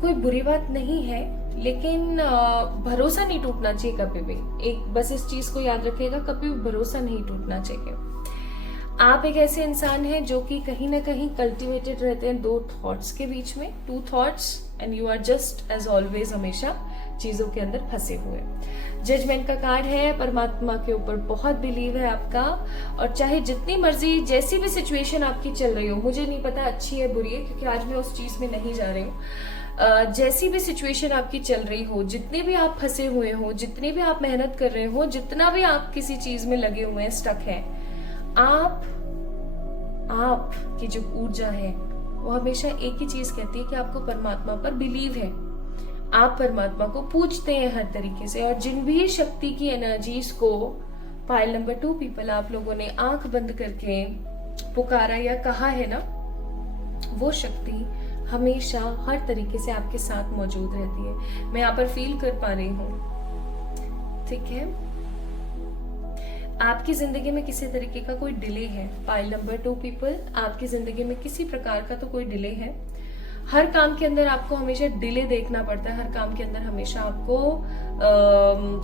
कोई बुरी बात नहीं है, लेकिन भरोसा नहीं टूटना चाहिए कभी भी। एक बस इस चीज को याद रखिएगा, कभी भी भरोसा नहीं टूटना चाहिए। आप एक ऐसे इंसान हैं जो कि कहीं ना कहीं कल्टिवेटेड रहते हैं 2 थॉट्स के बीच में, 2 thoughts, and you are just as always हमेशा चीजों के अंदर फंसे हुए। जजमेंट का कार्ड है, परमात्मा के ऊपर बहुत बिलीव है आपका, और चाहे जितनी मर्जी जैसी भी सिचुएशन आपकी चल रही हो, मुझे नहीं पता अच्छी है बुरी है, क्योंकि आज मैं उस चीज में नहीं जा रही हूँ। जैसी भी सिचुएशन आपकी चल रही हो, जितने भी आप फंसे हुए हो, जितनी भी आप मेहनत कर रहे हो, जितना भी आप किसी चीज में लगे हुए हैं, स्टक है, आप आपकी जो ऊर्जा है वो हमेशा एक ही चीज कहती है कि आपको परमात्मा पर बिलीव है। आप परमात्मा को पूछते हैं हर तरीके से, और जिन भी शक्ति की एनर्जीज को पाइल नंबर 2 पीपल आप लोगों ने आंख बंद करके पुकारा या कहा है ना, वो शक्ति हमेशा हर तरीके से आपके साथ मौजूद रहती है। मैं यहाँ पर फील कर पा रही हूँ, ठीक है। आपकी जिंदगी में किसी तरीके का कोई डिले है, पाइल नंबर 2 पीपल, आपकी जिंदगी में किसी प्रकार का तो कोई डिले है। हर काम के अंदर आपको हमेशा डिले देखना पड़ता है, हर काम के अंदर हमेशा आपको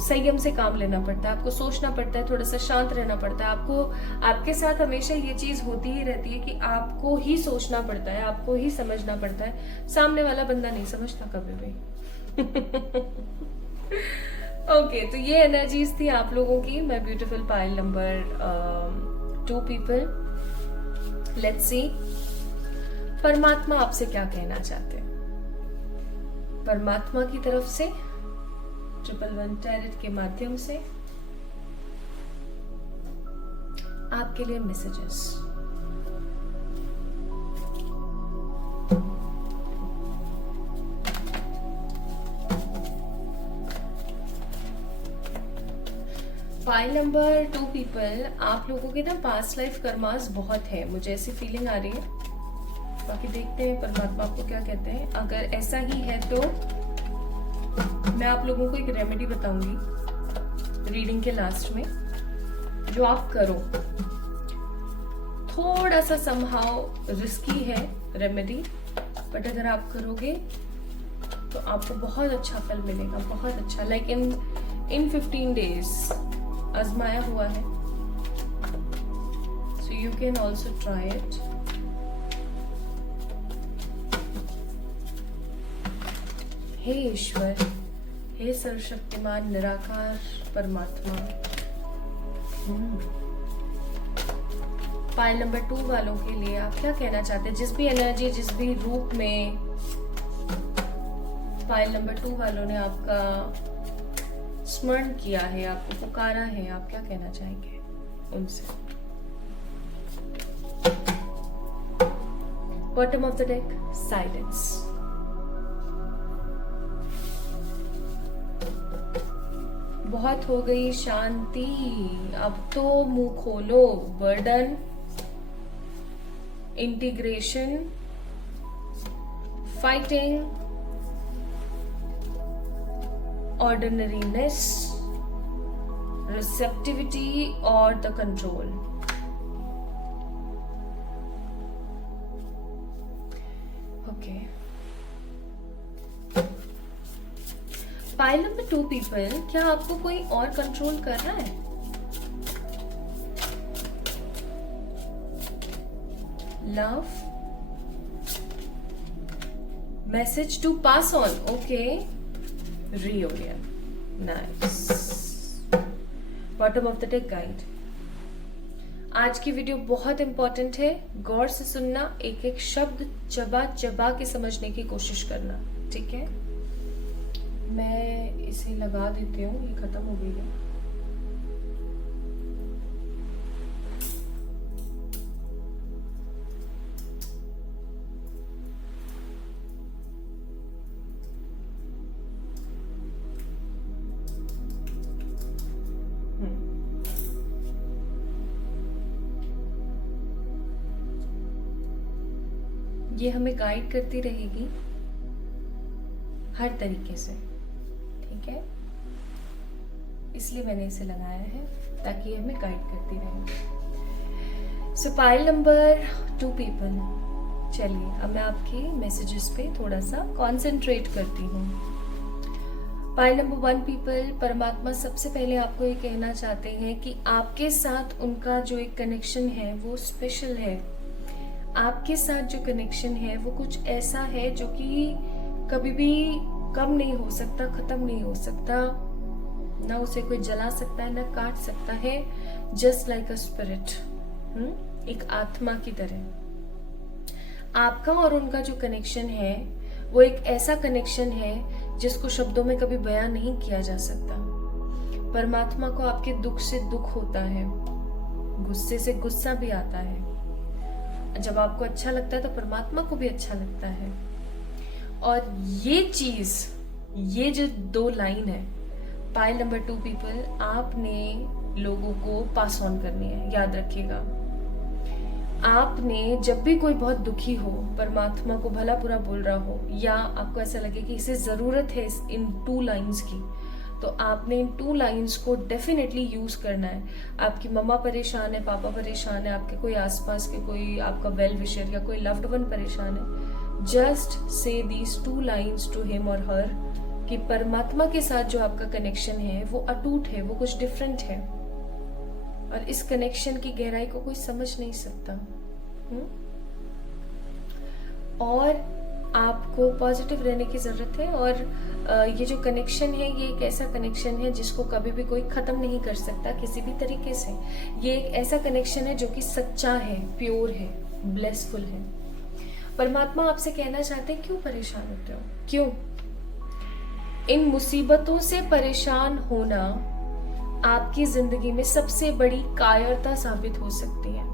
संयम से काम लेना पड़ता है, आपको सोचना पड़ता है, थोड़ा सा शांत रहना पड़ता है। आपको आपके साथ हमेशा ये चीज होती ही रहती है कि आपको ही सोचना पड़ता है, आपको ही समझना पड़ता है, सामने वाला बंदा नहीं समझता कभी भी। ओके, तो ये एनर्जीज थी आप लोगों की, my beautiful pile number 2 people. Let's see परमात्मा आपसे क्या कहना चाहते हैं। परमात्मा की तरफ से 111 टैरेट के माध्यम से आपके लिए मैसेजेस। पाइल नंबर 2 पीपल, आप लोगों के ना पास्ट लाइफ कर्मास बहुत है, मुझे ऐसी फीलिंग आ रही है। बाकी देखते हैं परमात्मा आपको क्या कहते हैं। अगर ऐसा ही है तो मैं आप लोगों को एक रेमेडी बताऊंगी रीडिंग के लास्ट में, जो आप करो। थोड़ा सा समहाउ रिस्की है रेमेडी, बट अगर आप करोगे तो आपको बहुत अच्छा फल मिलेगा, बहुत अच्छा। लाइक इन 15 डेज आजमाया हुआ है, so you can also try it. हे ईश्वर, हे सर्वशक्तिमान निराकार परमात्मा, पाइल नंबर 2 वालों के लिए आप क्या कहना चाहते हैं। जिस भी एनर्जी, जिस भी रूप में पाइल नंबर 2 वालों ने आपका स्मरण किया है, आपको पुकारा है, आप क्या कहना चाहेंगे उनसे। Bottom of the deck, silence. बहुत हो गई शांति, अब तो मुंह खोलो। Burden, integration, fighting, ordinariness, receptivity और the control. Okay, pile number 2 people, क्या आपको कोई और कंट्रोल कर रहा है। Love, message to pass on, okay, reunion, nice. Bottom of the deck, guide. आज की वीडियो बहुत इंपॉर्टेंट है, गौर से सुनना, एक एक शब्द चबा चबा के समझने की कोशिश करना, ठीक है। मैं इसे लगा देती हूँ, ये खत्म हो गई है। ये हमें गाइड करती रहेगी हर तरीके से, ठीक है। इसलिए मैंने इसे लगाया है ताकि हमें गाइड करती रहे। सो पाइल नंबर 2 पीपल, चलिए अब मैं आपके मैसेजेस पे थोड़ा सा कंसंट्रेट करती हूँ। पाइल नंबर 1 पीपल, परमात्मा सबसे पहले आपको ये कहना चाहते हैं कि आपके साथ उनका जो एक कनेक्शन है वो स्पेशल है। आपके साथ जो कनेक्शन है वो कुछ ऐसा है जो कि कभी भी कम नहीं हो सकता, खत्म नहीं हो सकता, ना उसे कोई जला सकता है, ना काट सकता है। जस्ट लाइक अ स्पिरिट, एक आत्मा की तरह। आपका और उनका जो कनेक्शन है वो एक ऐसा कनेक्शन है जिसको शब्दों में कभी बयां नहीं किया जा सकता। परमात्मा को आपके दुख से दुख होता है, गुस्से से गुस्सा भी आता है, जब आपको अच्छा लगता है तो परमात्मा को भी अच्छा लगता है। और ये चीज, ये जो 2 लाइन है, पाइल नंबर 2 पीपल, आपने लोगों को पास ऑन करनी है। याद रखिएगा, आपने जब भी कोई बहुत दुखी हो, परमात्मा को भला बुरा बोल रहा हो, या आपको ऐसा लगे कि इसे जरूरत है इन 2 लाइंस की, तो आपने इन 2 लाइंस को डेफिनेटली यूज करना है। आपकी मम्मा परेशान है, पापा परेशान है, आपके कोई आसपास के कोई आपका वेल विशर या कोई लव्ड वन परेशान है, just say these 2 lines to him और हर कि परमात्मा के साथ जो आपका कनेक्शन है वो अटूट है, वो कुछ डिफरेंट है, और इस कनेक्शन की गहराई को कोई समझ नहीं सकता। और आपको पॉजिटिव रहने की जरूरत है। और ये जो कनेक्शन है, ये एक ऐसा कनेक्शन है जिसको कभी भी कोई खत्म नहीं कर सकता किसी भी तरीके से। ये एक ऐसा कनेक्शन है जो कि सच्चा है, प्योर है, ब्लेसफुल है। परमात्मा आपसे कहना चाहते हैं, क्यों परेशान होते हो? क्यों? इन मुसीबतों से परेशान होना आपकी जिंदगी में सबसे बड़ी कायरता साबित हो सकती है।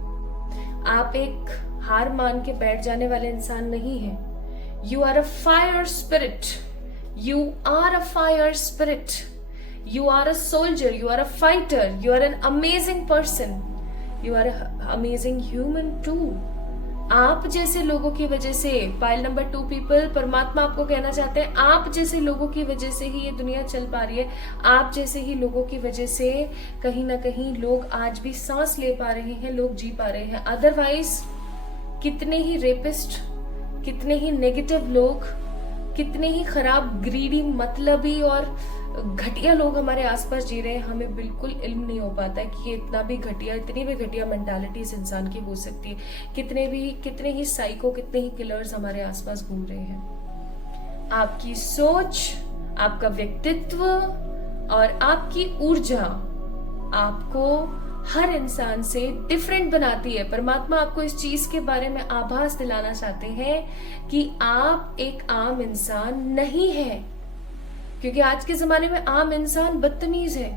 आप एक हार मान के बैठ जाने वाले इंसान नहीं है। You are a fire spirit, you are a fire spirit, you are a soldier, you are a fighter, you are an amazing person, you are a amazing human too. आप जैसे लोगों की वजह से, पाइल नंबर 2 पीपल, परमात्मा आपको कहना चाहते हैं, आप जैसे लोगों की वजह से ही ये दुनिया चल पा रही है। आप जैसे ही लोगों की वजह से कहीं ना कहीं लोग आज भी सांस ले पा रहे हैं, लोग जी पा रहे हैं। अदरवाइज कितने ही रेपिस्ट, कितने ही नेगेटिव लोग, कितने ही खराब, ग्रीडी, मतलबी और घटिया लोग हमारे आसपास जी रहे हैं। हमें बिल्कुल इल्म नहीं हो पाता है कि ये इतना भी घटिया, इतनी भी घटिया मेंटालिटी इस इंसान की हो सकती है। कितने ही साइको, कितने ही किलर्स हमारे आसपास घूम रहे हैं। आपकी सोच, आपका व्यक्तित्व और आपकी ऊर्जा आपको हर इंसान से डिफरेंट बनाती है। परमात्मा आपको इस चीज के बारे में आभास दिलाना चाहते हैं कि आप एक आम इंसान नहीं है, क्योंकि आज के जमाने में आम इंसान बदतमीज है।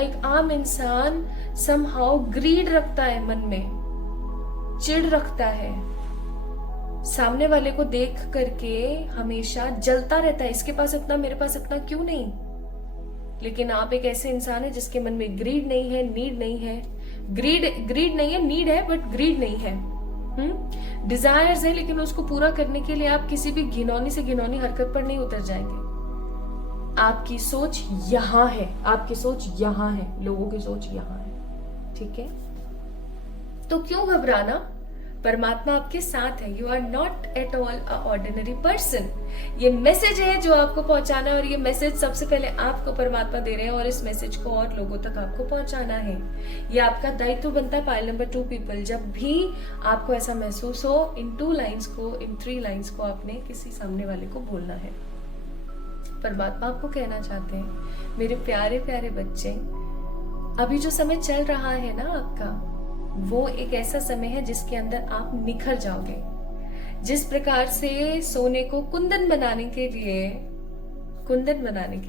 एक आम इंसान समहाउ ग्रीड रखता है, मन में चिढ़ रखता है, सामने वाले को देख करके हमेशा जलता रहता है, इसके पास इतना, मेरे पास इतना क्यों नहीं। लेकिन आप एक ऐसे इंसान है जिसके मन में ग्रीड नहीं है, नीड नहीं है। ग्रीड नहीं है, नीड है, बट ग्रीड नहीं है। डिजायर्स है, लेकिन उसको पूरा करने के लिए आप किसी भी घिनौनी से घिनौनी हरकत पर नहीं उतर जाएंगे। आपकी सोच यहां है, आपकी सोच यहां है, लोगों की सोच यहां है। ठीक है, तो क्यों घबराना? परमात्मा आपके साथ है। You are not at all a ordinary person. ये मैसेज है जो आपको पहुंचाना है, और ये मैसेज सबसे पहले आपको परमात्मा दे रहे हैं, और इस मैसेज को और लोगों तक आपको पहुंचाना है। ये आपका दायित्व बनता है। पाइल नंबर 2 पीपल, जब भी आपको ऐसा महसूस हो, इन 2 लाइंस को, इन 3 लाइंस को आपने किसी सामने वाले को बोलना है। परमात्मा आपको कहना चाहते हैं, मेरे प्यारे प्यारे बच्चे, अभी जो समय चल रहा है ना आपका, वो एक ऐसा समय है जिसके अंदर आप निखर जाओगे। जिस प्रकार से सोने को कुंदन बनाने के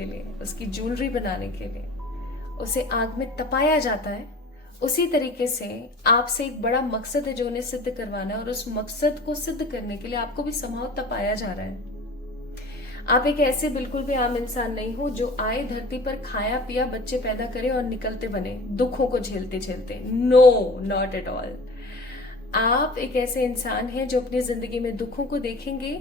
लिए, उसकी ज्वेलरी बनाने के लिए उसे आग में तपाया जाता है, उसी तरीके से आपसे एक बड़ा मकसद है जो उन्हें सिद्ध करवाना है, और उस मकसद को सिद्ध करने के लिए आपको भी समहाउ तपाया जा रहा है। आप एक ऐसे बिल्कुल भी आम इंसान नहीं हो जो आए धरती पर, खाया पिया, बच्चे पैदा करे और निकलते बने दुखों को झेलते झेलते। No, not at all. आप एक ऐसे इंसान हैं जो अपनी जिंदगी में दुखों को देखेंगे,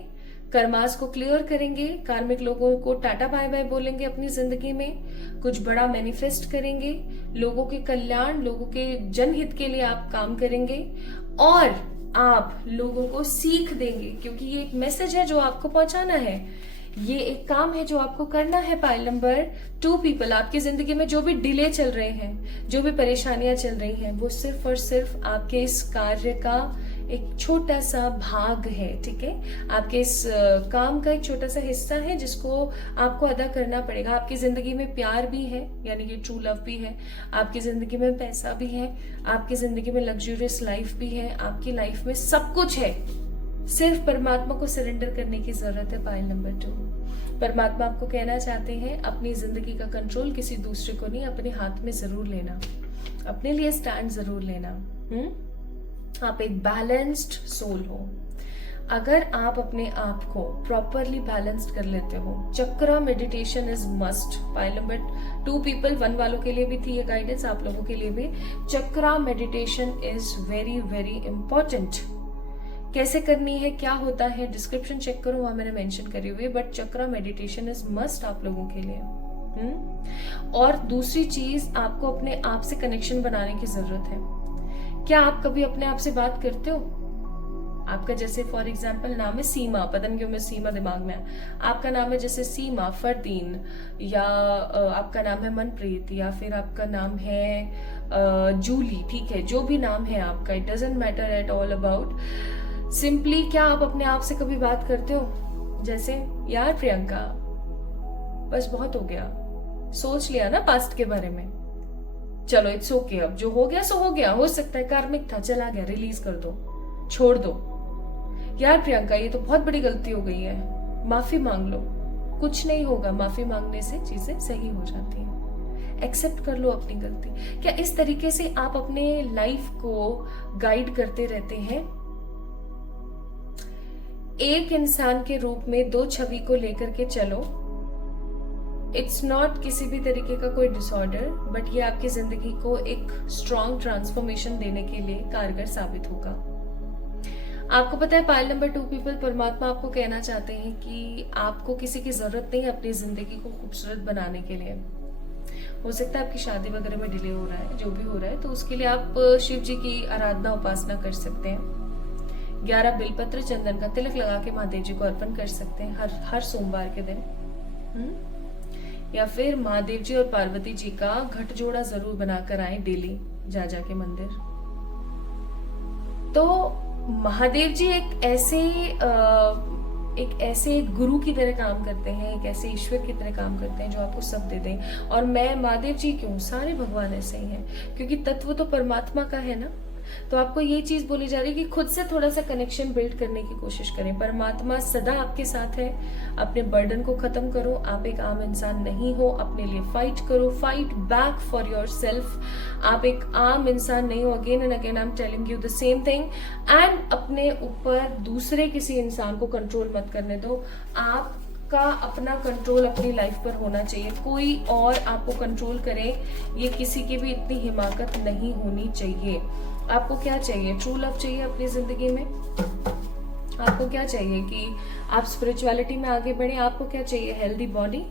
कर्मास को क्लियर करेंगे, कार्मिक लोगों को टाटा बाय बाय बोलेंगे, अपनी जिंदगी में कुछ बड़ा मैनिफेस्ट करेंगे, लोगों के कल्याण, लोगों के जनहित के लिए आप काम करेंगे, और आप लोगों को सीख देंगे, क्योंकि ये एक मैसेज है जो आपको पहुंचाना है। ये एक काम है जो आपको करना है। पाइल नंबर 2 पीपल, आपकी जिंदगी में जो भी डिले चल रहे हैं, जो भी परेशानियां चल रही हैं, वो सिर्फ और सिर्फ आपके इस कार्य का एक छोटा सा भाग है। ठीक है, आपके इस काम का एक छोटा सा हिस्सा है जिसको आपको अदा करना पड़ेगा। आपकी जिंदगी में प्यार भी है, यानी कि ट्रू लव भी है, आपकी जिंदगी में पैसा भी है, आपकी जिंदगी में लग्जूरियस लाइफ भी है, आपकी लाइफ में सब कुछ है। सिर्फ परमात्मा को सरेंडर करने की जरूरत है। पाइल नंबर 2, परमात्मा आपको कहना चाहते हैं, अपनी जिंदगी का कंट्रोल किसी दूसरे को नहीं, अपने हाथ में जरूर लेना, अपने लिए स्टैंड जरूर लेना। आप एक बैलेंस्ड सोल हो। अगर आप अपने आप को प्रॉपरली बैलेंस्ड कर लेते हो, chakra meditation is must. Pile number 2 pile 1 वालों के लिए भी थी ये गाइडेंस, आप लोगों के लिए भी। Chakra meditation is very very important. कैसे करनी है, क्या होता है, डिस्क्रिप्शन चेक करो, वहां मैंने मेंशन करी हुई है। But chakra meditation is must आप लोगों के लिए। और दूसरी चीज, आपको अपने आप से कनेक्शन बनाने की जरूरत है। क्या आप कभी अपने आप से बात करते हो? आपका जैसे फॉर एग्जाम्पल नाम है सीमा, पता नहीं क्यों मैं सीमा दिमाग में है। आपका नाम है जैसे सीमा, फरदीन, या आपका नाम है मनप्रीत, या फिर आपका नाम है जूली, ठीक है, जो भी नाम है आपका, it doesn't matter at all about. Simply क्या आप अपने आप से कभी बात करते हो? जैसे यार प्रियंका, बस बहुत हो गया, सोच लिया ना पास्ट के बारे में, चलो इट्स ओके, अब जो हो गया सो हो गया, हो सकता है कार्मिक था, चला गया, रिलीज कर दो, छोड़ दो। यार प्रियंका, ये तो बहुत बड़ी गलती हो गई है, माफी मांग लो। कुछ नहीं होगा, माफी मांगने से चीजें सही हो जाती हैं। एक्सेप्ट कर लो अपनी गलती। क्या इस तरीके से आप अपने लाइफ को गाइड करते रहते हैं? एक इंसान के रूप में 2 छवि को लेकर के चलो। इट्स नॉट किसी भी तरीके का कोई डिसऑर्डर, बट ये आपकी जिंदगी को एक स्ट्रॉन्ग ट्रांसफॉर्मेशन देने के लिए कारगर साबित होगा। आपको पता है पाइल नंबर 2 पीपल, परमात्मा आपको कहना चाहते हैं कि आपको किसी की जरूरत नहीं है अपनी जिंदगी को खूबसूरत बनाने के लिए। हो सकता है आपकी शादी वगैरह में डिले हो रहा है, जो भी हो रहा है, तो उसके लिए आप शिव जी की आराधना उपासना कर सकते हैं। 11 बिलपत्र चंदन का तिलक लगा के महादेव जी को अर्पण कर सकते हैं हर सोमवार के दिन। या फिर महादेव जी और पार्वती जी का घट जोड़ा जरूर बनाकर आए डेली जा के मंदिर। तो महादेव जी एक ऐसे गुरु की तरह काम करते हैं, एक ऐसे ईश्वर की तरह काम करते हैं जो आपको सब दे दें। और मैं महादेव जी क्यों, सारे भगवान ऐसे ही हैं, क्योंकि तत्व तो परमात्मा का है ना। तो आपको ये चीज बोली जा रही है कि खुद से थोड़ा सा कनेक्शन बिल्ड करने की कोशिश करें। परमात्मा सदा आपके साथ है। अपने बर्डन को खत्म करो, आप एक आम इंसान नहीं हो, अपने लिए फाइट करो, fight back for your self. आप एक आम इंसान नहीं हो। Again and again I am telling you the same thing. And अपने ऊपर दूसरे किसी इंसान को कंट्रोल मत करने दो। आप का अपना कंट्रोल अपनी लाइफ पर होना चाहिए। कोई और आपको कंट्रोल करे, ये किसी की भी इतनी हिमाकत नहीं होनी चाहिए। आपको क्या चाहिए? ट्रू लव चाहिए अपनी जिंदगी में? आपको क्या चाहिए कि आप स्पिरिचुअलिटी में आगे बढ़े? आपको क्या चाहिए? Healthy body?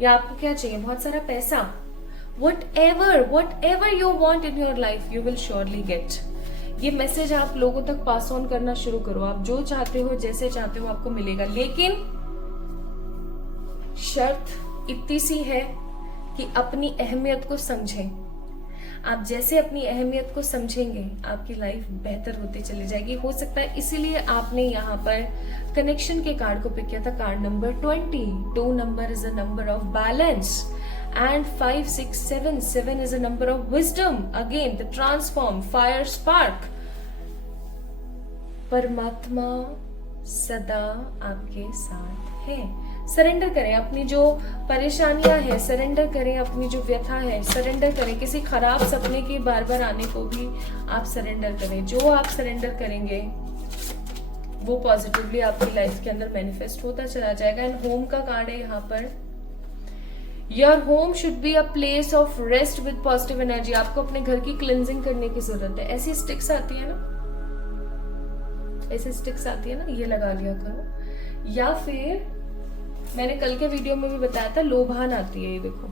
या आपको क्या चाहिए? बहुत सारा पैसा? whatever you want in your life you will surely get। ये मैसेज आप लोगों तक पास ऑन करना शुरू करो। आप जो चाहते हो, जैसे चाहते हो, आपको मिलेगा। लेकिन शर्त इतनी सी है कि अपनी अहमियत को समझें। आप जैसे अपनी अहमियत को समझेंगे, आपकी लाइफ बेहतर होती चली जाएगी। हो सकता है इसीलिए आपने यहाँ पर कनेक्शन के कार्ड को पिक किया था, card number 20। 2 number is a number of balance and 5 6 7 7 is a number of wisdom. Again the transform fire spark. परमात्मा सदा आपके साथ है। सरेंडर करें अपनी जो परेशानियां हैं, सरेंडर करें अपनी जो व्यथा है, सरेंडर करें। किसी खराब सपने के बार बार आने को भी आप सरेंडर करें। जो आप सरेंडर करेंगे वो पॉजिटिवली आपकी लाइफ के अंदर मैनिफेस्ट होता चला जाएगा। एंड होम का कार्ड है यहाँ पर। Your home should be a place of rest with positive energy. आपको अपने घर की क्लिनजिंग करने की जरूरत है। ऐसी स्टिक्स आती है ना, ऐसी स्टिक्स आती है ना, ये लगा लिया करो। या फिर मैंने कल के वीडियो में भी बताया था, लोभान आती है, ये देखो,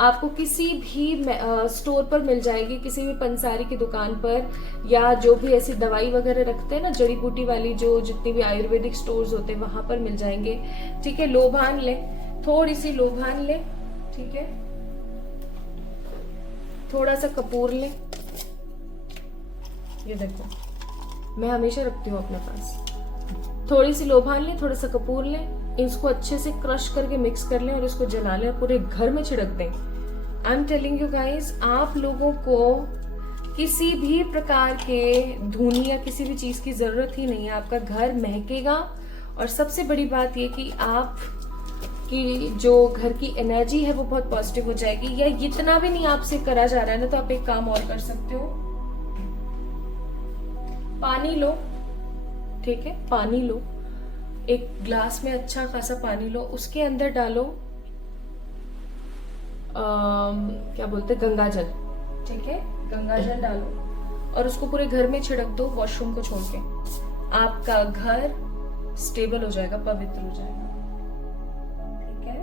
आपको किसी भी स्टोर पर मिल जाएगी, किसी भी पंसारी की दुकान पर, या जो भी ऐसी दवाई वगैरह रखते हैं ना, जड़ी बूटी वाली, जो जितनी भी आयुर्वेदिक स्टोर्स होते हैं वहां पर मिल जाएंगे। ठीक है, लोभान ले, थोड़ी सी लोभान ले, ठीक है, थोड़ा सा कपूर ले, ये देखो मैं हमेशा रखती हूँ अपने पास। थोड़ी सी लोभान ले, थोड़ा सा कपूर ले, इसको अच्छे से क्रश करके मिक्स कर लें और इसको जला लें और पूरे घर में छिड़क दें। I am telling you guys, आप लोगों को किसी भी प्रकार के धुनी या किसी भी चीज की जरूरत ही नहीं है। आपका घर महकेगा। और सबसे बड़ी बात ये कि आप की जो घर की एनर्जी है वो बहुत पॉजिटिव हो जाएगी। या इतना भी नहीं आपसे करा जा रहा है ना, तो आप एक काम और कर सकते हो। पानी लो, ठीक है, पानी लो, एक ग्लास में अच्छा खासा पानी लो, उसके अंदर डालो क्या बोलते हैं, गंगा जल, ठीक है, गंगा जल डालो और उसको पूरे घर में छिड़क दो, वॉशरूम को छोड़ के। आपका घर स्टेबल हो जाएगा, पवित्र हो जाएगा, ठीक है।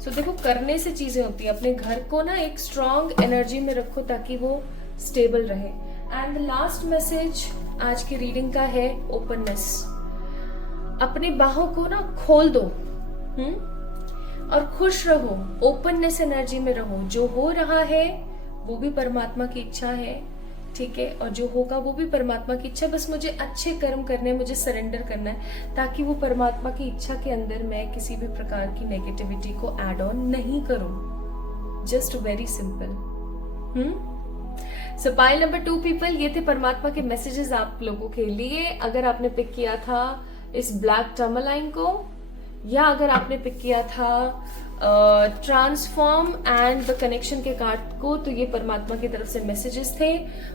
सो देखो, करने से चीजें होती है। अपने घर को ना एक स्ट्रॉन्ग एनर्जी में रखो ताकि वो स्टेबल रहे। एंड द लास्ट मैसेज आज की रीडिंग का है ओपननेस। अपनी बाहों को ना खोल दो, और खुश रहो, ओपननेस एनर्जी में रहो। जो हो रहा है वो भी परमात्मा की इच्छा है, ठीक है, और जो होगा वो भी परमात्मा की इच्छा। बस मुझे अच्छे कर्म करने हैं, मुझे सरेंडर करना है ताकि वो परमात्मा की इच्छा के अंदर मैं किसी भी प्रकार की नेगेटिविटी को ऐड ऑन नहीं करूं। Just very simple. सो पाइल नंबर 2 पीपल, ये थे परमात्मा के मैसेजेस आप लोगों के लिए। अगर आपने पिक किया था इस ब्लैक टर्मलाइन को, या अगर आपने पिक किया था ट्रांसफॉर्म एंड द कनेक्शन के कार्ड को, तो ये परमात्मा की तरफ से मैसेजेस थे।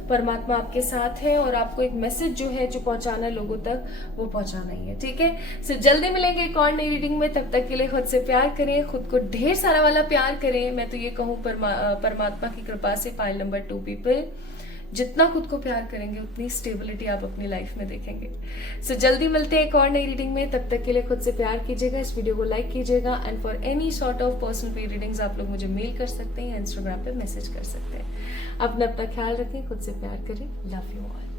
परमात्मा आपके साथ है और आपको एक मैसेज जो है, जो पहुंचाना है लोगों तक, वो पहुंचाना ही है, ठीक है। सो जल्दी मिलेंगे एक और नई रीडिंग में। तब तक के लिए खुद से प्यार करें, खुद को ढेर सारा वाला प्यार करें। मैं तो ये कहूँ परमात्मा की कृपा से पाइल नंबर 2 पीपल, जितना खुद को प्यार करेंगे उतनी स्टेबिलिटी आप अपनी लाइफ में देखेंगे। सो जल्दी मिलते हैं एक और नई रीडिंग में। तब तक के लिए खुद से प्यार कीजिएगा, इस वीडियो को लाइक कीजिएगा। And for any sort of personal pre readings आप लोग मुझे मेल कर सकते हैं, इंस्टाग्राम पे मैसेज कर सकते हैं। अपना ख्याल रखें, खुद से प्यार करें। Love you all.